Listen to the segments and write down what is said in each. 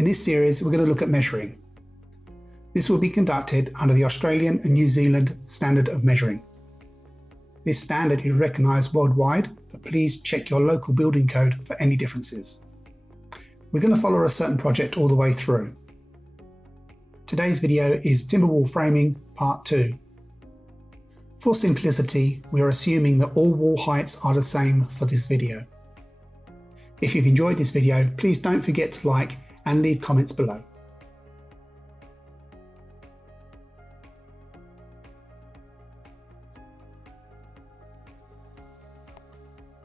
In this series, we're going to look at measuring. This will be conducted under the Australian and New Zealand Standard of Measuring. This standard is recognised worldwide, but please check your local building code for any differences. We're going to follow a certain project all the way through. Today's video is timber wall framing part 2. For simplicity, we are assuming that all wall heights are the same for this video. If you've enjoyed this video, please don't forget to like and leave comments below.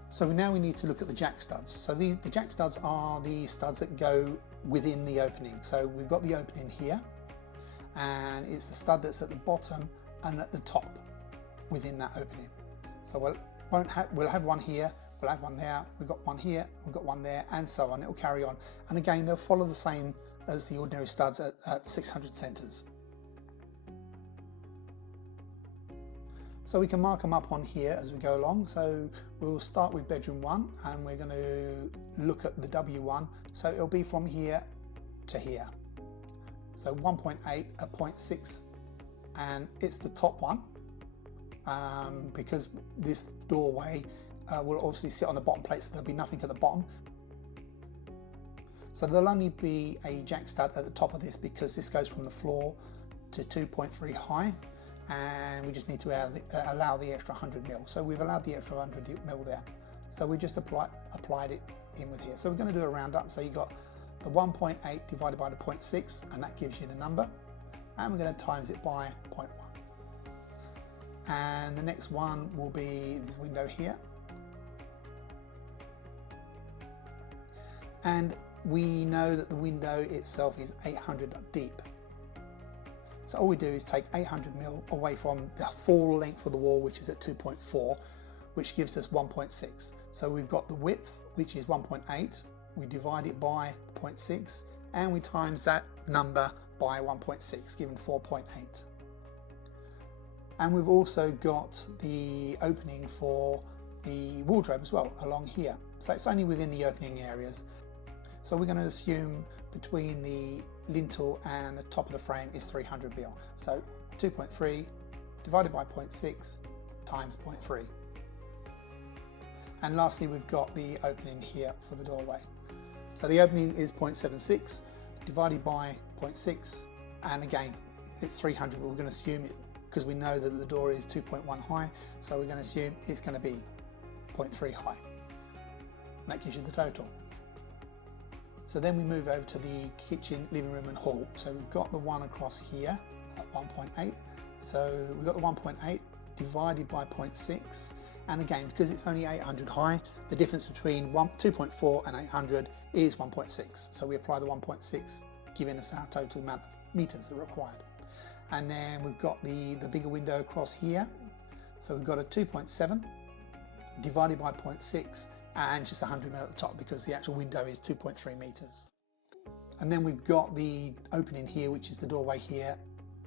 So now we need to look at the jack studs. So the jack studs are the studs that go within the opening. So we've got the opening here, and it's the stud that's at the bottom and at the top within that opening. So we'll have one here, we'll have one there, we've got one here, we've got one there, and so on. It'll carry on. And again, they'll follow the same as the ordinary studs at 600 centres. So we can mark them up on here as we go along. So we'll start with bedroom 1, and we're going to look at the W1. So it'll be from here to here. So 1.8 at 0.6, and it's the top one, because this doorway will obviously sit on the bottom plate, so there'll be nothing at the bottom. So there'll only be a jack stud at the top of this because this goes from the floor to 2.3 high, and we just need to allow the extra 100 mil. So we've allowed the extra 100 mil there. So we just applied it in with here. So we're going to do a round up. So you got the 1.8 divided by the 0.6, and that gives you the number. And we're going to times it by 0.1. And the next one will be this window here. And we know that the window itself is 800 deep. So all we do is take 800 mil away from the full length of the wall, which is at 2.4, which gives us 1.6. So we've got the width, which is 1.8. We divide it by 0.6, and we times that number by 1.6, giving 4.8. And we've also got the opening for the wardrobe as well along here. So it's only within the opening areas. So we're going to assume between the lintel and the top of the frame is 300 mil. So 2.3 divided by 0.6 times 0.3. And lastly, we've got the opening here for the doorway. So the opening is 0.76 divided by 0.6, and again it's 300, but we're going to assume it because we know that the door is 2.1 high, so we're going to assume it's going to be 0.3 high. And that gives you the total. So then we move over to the kitchen, living room and hall. So we've got the one across here at 1.8. So we've got the 1.8 divided by 0.6. And again, because it's only 800 high, the difference between 2.4 and 800 is 1.6. So we apply the 1.6, giving us our total amount of meters that are required. And then we've got the bigger window across here. So we've got a 2.7 divided by 0.6, and just 100 mil at the top because the actual window is 2.3 meters. And then we've got the opening here, which is the doorway here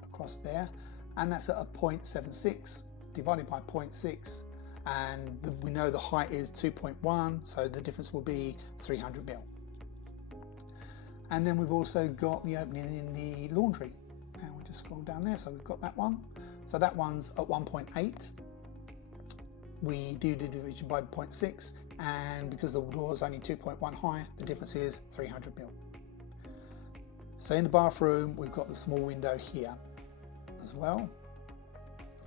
across there, and that's at a 0.76 divided by 0.6, and we know the height is 2.1, so the difference will be 300 mil. And then we've also got the opening in the laundry, and we just scroll down there, so we've got that one. So that one's at 1.8. We do the division by 0.6, and because the door is only 2.1 high, the difference is 300 mil. So in the bathroom, we've got the small window here as well.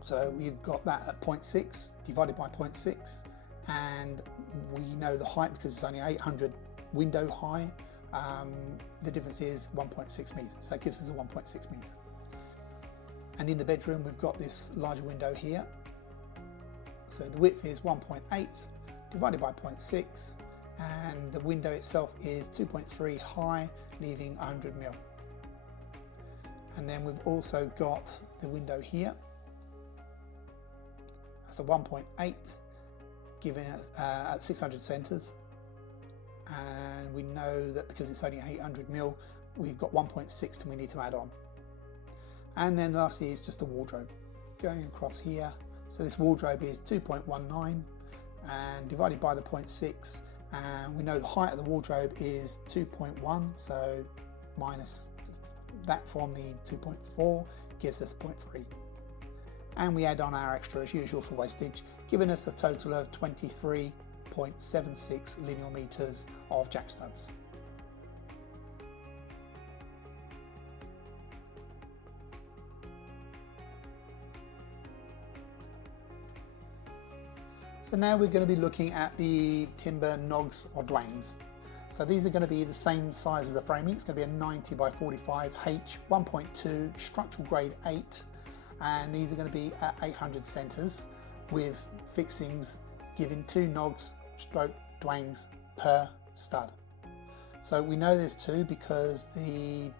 So we've got that at 0.6 divided by 0.6, and we know the height because it's only 800 window high. The difference is 1.6 meters, so it gives us a 1.6 meter. And in the bedroom, we've got this larger window here. So the width is 1.8 divided by 0.6, and the window itself is 2.3 high, leaving 100 mil. And then we've also got the window here. That's a 1.8, giving us at 600 centres. And we know that because it's only 800 mil, we've got 1.6 we need to add on. And then lastly is just the wardrobe going across here. So this wardrobe is 2.19 and divided by the 0.6, and we know the height of the wardrobe is 2.1, so minus that from the 2.4 gives us 0.3. And we add on our extra as usual for wastage, giving us a total of 23.76 linear meters of jack studs. So now we're going to be looking at the timber nogs or dwangs. So these are going to be the same size as the framing. It's going to be a 90 by 45 H 1.2 structural grade 8, and these are going to be at 800 centres with fixings giving 2 nogs stroke dwangs per stud. So we know there's 2 because the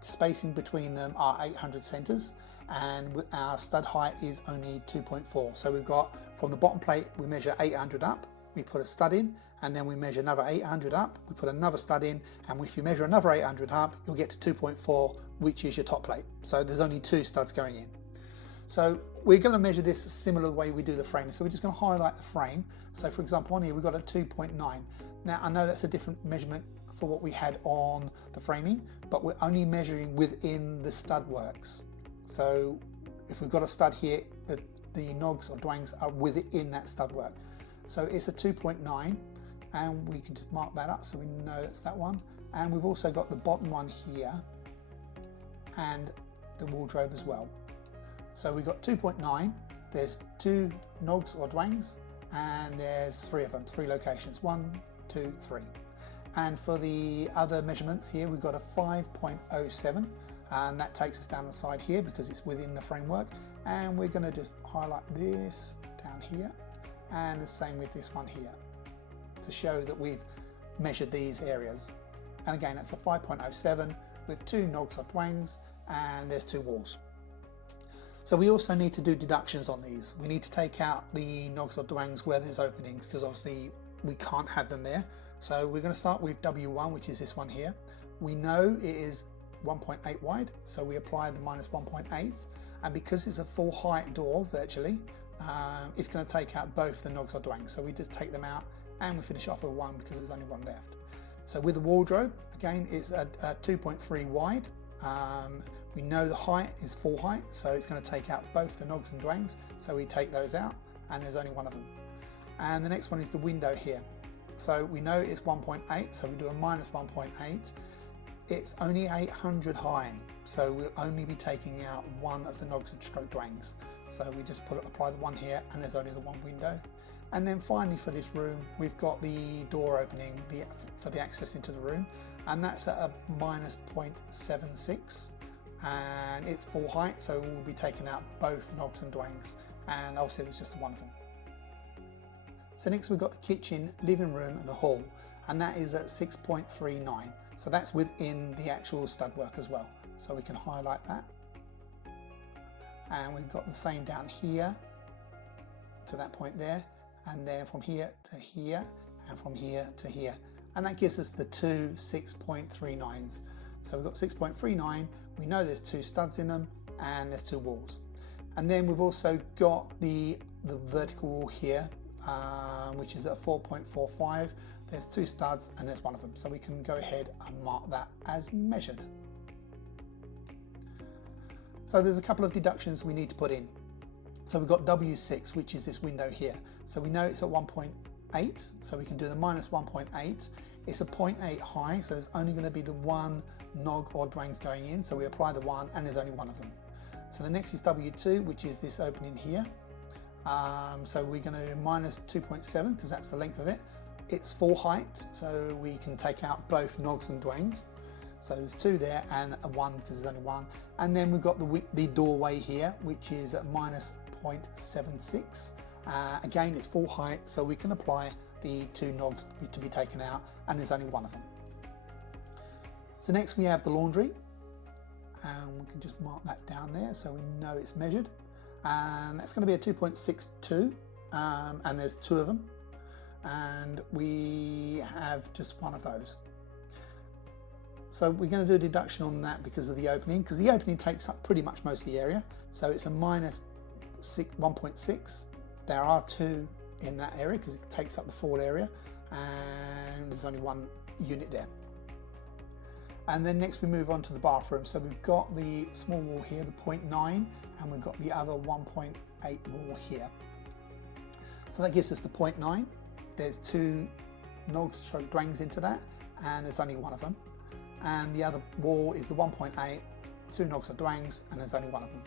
spacing between them are 800 centres, and our stud height is only 2.4. So we've got from the bottom plate we measure 800 up, we put a stud in, and then we measure another 800 up, we put another stud in, and if you measure another 800 up, you'll get to 2.4, which is your top plate. So there's only 2 studs going in. So we're going to measure this a similar way we do the frame. So we're just going to highlight the frame. So for example, on here we've got a 2.9. Now I know that's a different measurement for what we had on the framing, but we're only measuring within the stud works. So if we've got a stud here, the nogs or dwangs are within that stud work. So it's a 2.9, and we can just mark that up so we know that's that one. And we've also got the bottom one here and the wardrobe as well. So we've got 2.9, there's 2 nogs or dwangs, and there's 3 of them, 3 locations, 1, 2, 3. And for the other measurements here, we've got a 5.07, and that takes us down the side here because it's within the framework. And we're going to just highlight this down here, and the same with this one here to show that we've measured these areas. And again, that's a 5.07 with 2 nogs or dwangs, and there's 2 walls. So we also need to do deductions on these. We need to take out the nogs or dwangs where there's openings, because obviously we can't have them there. So we're going to start with W1, which is this one here. We know it is 1.8 wide, so we apply the minus 1.8, and because it's a full height door virtually, it's going to take out both the nogs or dwangs. So we just take them out and we finish off with 1 because there's only 1 left. So with the wardrobe, again, it's a 2.3 wide. We know the height is full height, so it's going to take out both the nogs and dwangs, so we take those out, and there's only 1 of them. And the next one is the window here. So we know it's 1.8, so we do a minus 1.8. It's only 800 high, so we'll only be taking out 1 of the nogs and stroke dwangs. So we just apply the 1 here, and there's only the 1 window. And then finally for this room, we've got the door opening for the access into the room, and that's at a minus 0.76, and it's full height, so we'll be taking out both nogs and dwangs, and obviously there's just 1 of them. So next we've got the kitchen, living room and the hall, and that is at 6.39. So that's within the actual stud work as well. So we can highlight that. And we've got the same down here to that point there, and then from here to here, and from here to here. And that gives us the 2 6.39s. So we've got 6.39, we know there's 2 studs in them, and there's 2 walls. And then we've also got the vertical wall here, which is at 4.45. There's 2 studs and there's 1 of them. So we can go ahead and mark that as measured. So there's a couple of deductions we need to put in. So we've got W6, which is this window here. So we know it's at 1.8, so we can do the minus 1.8. It's a 0.8 high, so there's only going to be the 1 nog or dwangs going in, so we apply the 1 and there's only 1 of them. So the next is W2, which is this opening here. So we're going to minus 2.7 because that's the length of it. It's full height, so we can take out both nogs and dwangs. So there's 2 there and a 1 because there's only 1. And then we've got the doorway here, which is at minus 0.76. Again, it's full height, so we can apply the 2 nogs to be taken out, and there's only 1 of them. So next we have the laundry, and we can just mark that down there so we know it's measured. And that's going to be a 2.62, and there's 2 of them, and we have just 1 of those. So we're going to do a deduction on that because of the opening, because the opening takes up pretty much most of the area. So it's a minus 1.6. There are 2 in that area because it takes up the full area, and there's only 1 unit there. And then next we move on to the bathroom. So we've got the small wall here, the 0.9, and we've got the other 1.8 wall here. So that gives us the 0.9. There's 2 nogs stroke dwangs into that, and there's only one of them. And the other wall is the 1.8, 2 nogs or dwangs, and there's only one of them.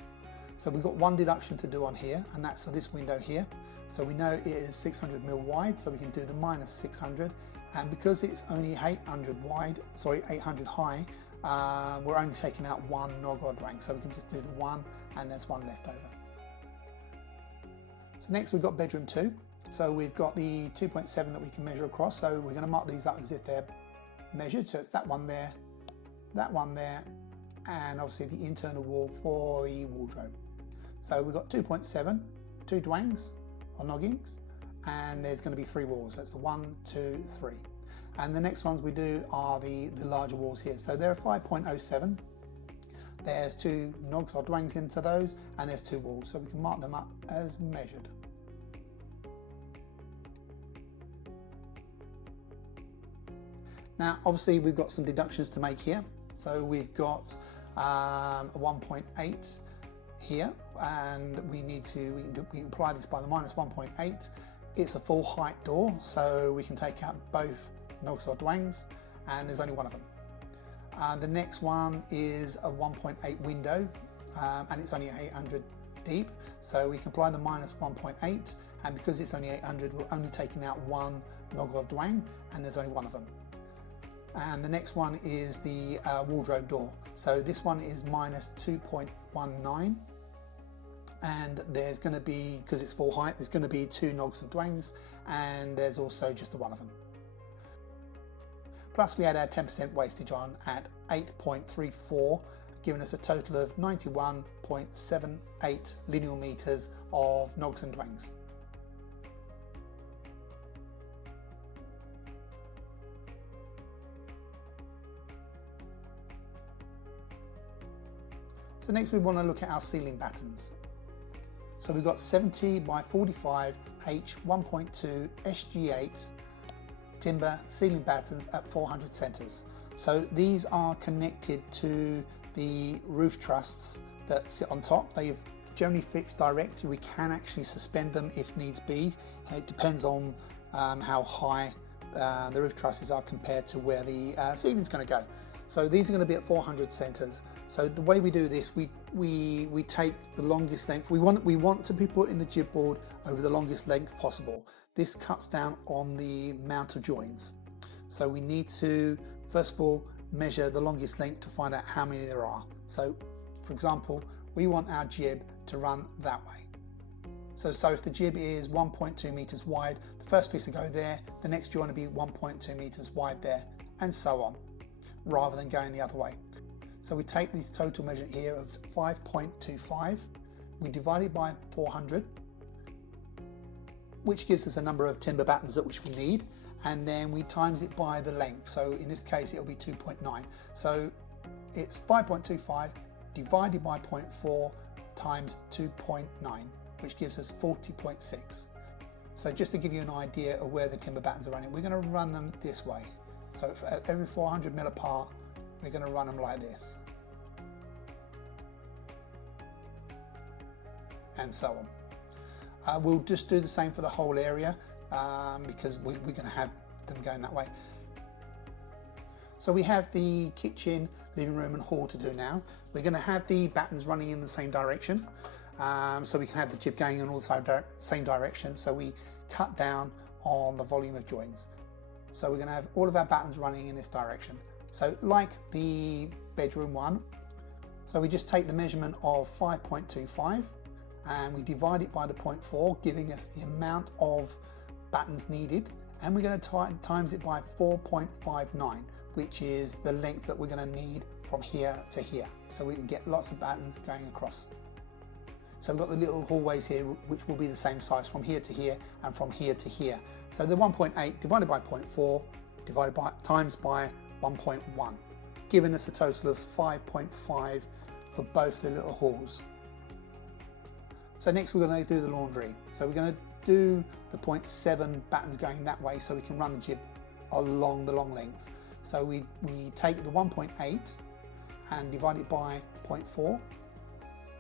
So we've got one deduction to do on here, and that's for this window here. So we know it is 600 mil wide, so we can do the minus 600. And because it's only 800 wide, sorry, 800 high, we're only taking out 1 nog or dwang. So we can just do the 1, and there's 1 left over. So next we've got bedroom 2. So we've got the 2.7 that we can measure across. So we're going to mark these up as if they're measured. So it's that one there, and obviously the internal wall for the wardrobe. So we've got 2.7, 2 dwangs or noggings, and there's going to be 3 walls. That's the 1, 2, 3. And the next ones we do are the larger walls here. So there are 5.07. There's 2 nogs or dwangs into those, and there's 2 walls. So we can mark them up as measured. Now, obviously we've got some deductions to make here. So we've got a 1.8 here, and we can apply this by the minus 1.8. It's a full height door, so we can take out both nogs or dwangs, and there's only one of them. The next one is a 1.8 window, and it's only 800 deep, so we can apply the minus 1.8, and because it's only 800, we're only taking out 1 nog or dwang, and there's only one of them. And the next one is the wardrobe door. So this one is minus 2.19, and there's going to be, because it's full height, there's going to be 2 nogs of dwangs, and there's also just the one of them. Plus we had our 10% wastage on at 8.34, giving us a total of 91.78 linear meters of nogs and dwangs. So next we want to look at our ceiling battens. So we've got 70 by 45 H1.2 SG8 timber ceiling battens at 400 centres. So these are connected to the roof trusses that sit on top. They are generally fixed direct. We can actually suspend them if needs be. It depends on how high the roof trusses are compared to where the ceiling is going to go. So these are going to be at 400 centres. So the way we do this, we take the longest length. We want to be put in the jib board over the longest length possible. This cuts down on the amount of joins. So we need to, first of all, measure the longest length to find out how many there are. So for example, we want our jib to run that way. So if the jib is 1.2 meters wide, the first piece will go there, the next join will be 1.2 meters wide there, and so on, rather than going the other way. So we take this total measure here of 5.25, we divide it by 400, which gives us a number of timber battens that which we need, and then we times it by the length. So in this case it'll be 2.9. So it's 5.25 divided by 0.4 times 2.9, which gives us 40.6. So just to give you an idea of where the timber battens are running, we're going to run them this way. So for every 400 mil apart, we're going to run them like this, and so on. We'll just do the same for the whole area because we're going to have them going that way. So we have the kitchen, living room and hall to do now. We're going to have the battens running in the same direction, so we can have the jib going in all the same direction, so we cut down on the volume of joins. So we're going to have all of our battens running in this direction. So like the bedroom one, so we just take the measurement of 5.25 and we divide it by the 0.4, giving us the amount of battens needed, and we're going to times it by 4.59, which is the length that we're going to need from here to here, so we can get lots of battens going across. So we've got the little hallways here, which will be the same size from here to here and from here to here. So the 1.8 divided by 0.4 divided by times by 1.1, giving us a total of 5.5 for both the little halls. So next we're going to do the laundry. So we're going to do the 0.7 battens going that way so we can run the jib along the long length. So we take the 1.8 and divide it by 0.4,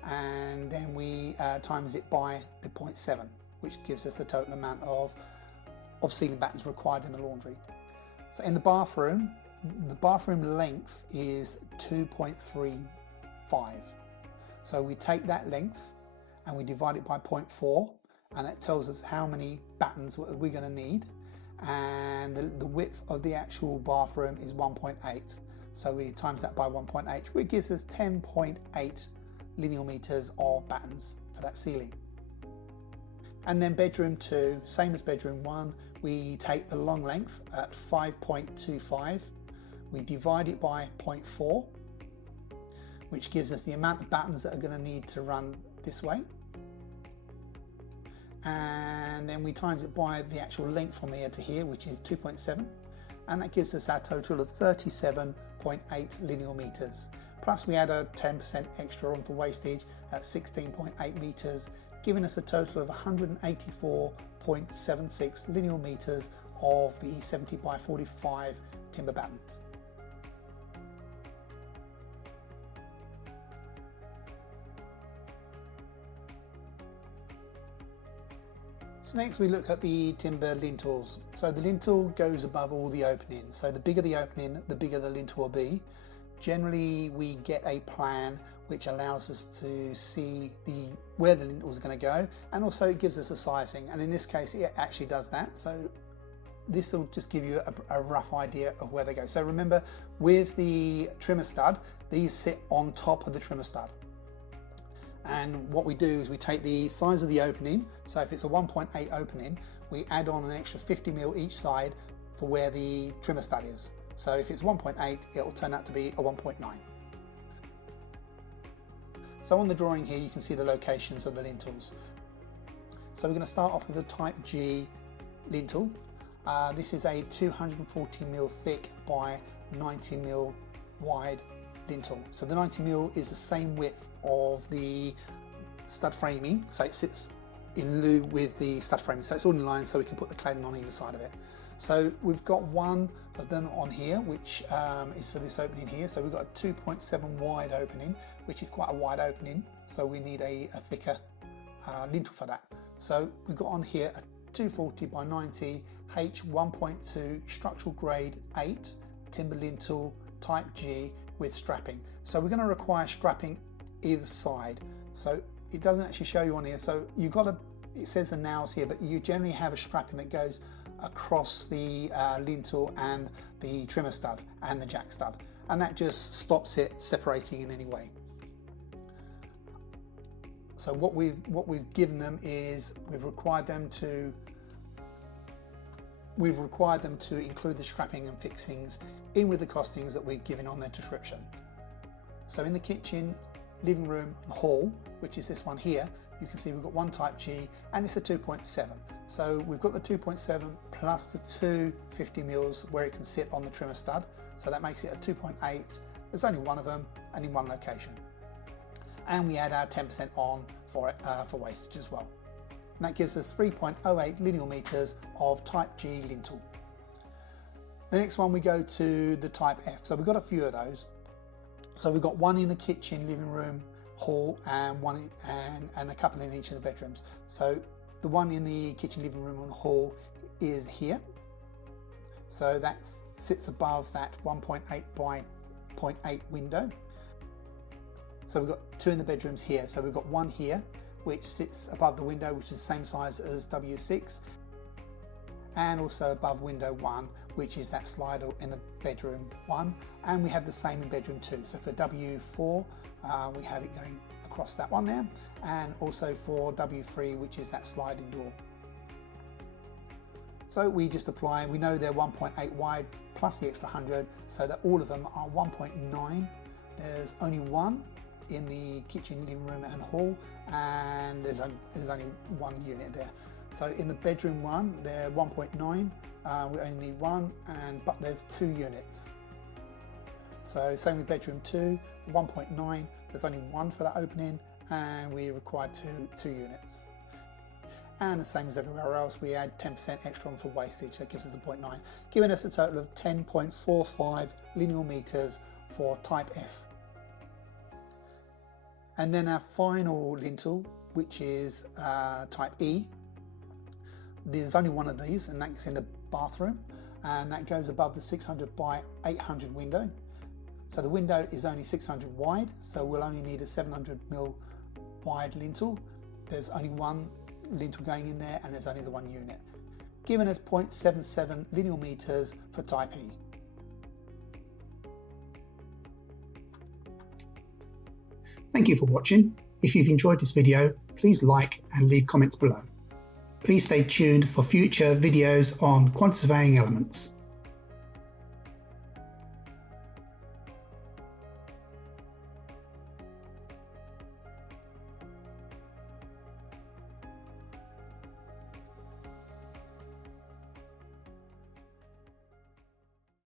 and then we times it by the 0.7, which gives us the total amount of ceiling battens required in the laundry. So in the bathroom length is 2.35. So we take that length and we divide it by 0.4, and that tells us how many battens we're going to need. And the width of the actual bathroom is 1.8. So we times that by 1.8, which gives us 10.8 linear meters of battens for that ceiling. And then bedroom 2, same as bedroom 1, we take the long length at 5.25, we divide it by 0.4, which gives us the amount of battens that are going to need to run this way. And then we times it by the actual length from here to here, which is 2.7, and that gives us our total of 37.8 linear meters. Plus we add a 10% extra on for wastage at 16.8 meters, giving us a total of 184.76 linear meters of the 70 by 45 timber battens. So next we look at the timber lintels. So the lintel goes above all the openings. So the bigger the opening, the bigger the lintel will be. Generally we get a plan which allows us to see where the lintel is going to go, and also it gives us a sizing, and in this case it actually does that. So this will just give you a rough idea of where they go. So remember, with the trimmer stud, these sit on top of the trimmer stud. And what we do is we take the size of the opening, so if it's a 1.8 opening, we add on an extra 50 mil each side for where the trimmer stud is. So if it's 1.8, it will turn out to be a 1.9. So on the drawing here, you can see the locations of the lintels. So we're going to start off with the type G lintel. This is a 240 mil thick by 90 mil wide lintel. So the 90 mil is the same width of the stud framing, so it sits in lieu with the stud framing, so it's all in line, so we can put the cladding on either side of it. So we've got one of them on here, which is for this opening here. So we've got a 2.7 wide opening, which is quite a wide opening, so we need a thicker lintel for that. So we've got on here a 240 by 90 H 1.2 structural grade 8 timber lintel type G with strapping. So we're going to require strapping either side. So it doesn't actually show you on here. So you've got it says the nails here, but you generally have a strapping that goes across the lintel and the trimmer stud and the jack stud, and that just stops it separating in any way. So what we've given them is we've required them to include the strapping and fixings in with the costings that we've given on their description. So in the kitchen, living room and hall, which is this one here, you can see we've got one type G and it's a 2.7. So we've got the 2.7 plus the 250 mils where it can sit on the trimmer stud. So that makes it a 2.8. There's only one of them and in one location. And we add our 10% on for wastage as well. And that gives us 3.08 linear meters of type G lintel. The next one we go to the type F. So we've got a few of those. So we've got one in the kitchen, living room, hall, and one and a couple in each of the bedrooms. So the one in the kitchen, living room and hall is here. So that sits above that 1.8 by 0.8 window. So we've got two in the bedrooms here. So we've got one here, which sits above the window, which is the same size as W6, and also above window 1, which is that slider in the bedroom 1, and we have the same in bedroom 2. So for W4, we have it going across that one there, and also for W3, which is that sliding door. So we just apply, we know they're 1.8 wide plus the extra 100, so that all of them are 1.9. There's only one in the kitchen, living room and hall, and there's only one unit there. So in the bedroom 1, they're 1.9, we only need one, but there's 2 units. So same with bedroom 2, 1.9, there's only one for that opening, and we require two units. And the same as everywhere else, we add 10% extra on for wastage, so it gives us a 0.9, giving us a total of 10.45 linear meters for type F. And then our final lintel, which is type E. There's only one of these, and that's in the bathroom, and that goes above the 600 by 800 window. So the window is only 600 wide, so we'll only need a 700mm wide lintel. There's only one lintel going in there, and there's only the one unit, giving us 0.77 linear meters for type E. Thank you for watching. If you've enjoyed this video, please like and leave comments below. Please stay tuned for future videos on quantity surveying elements.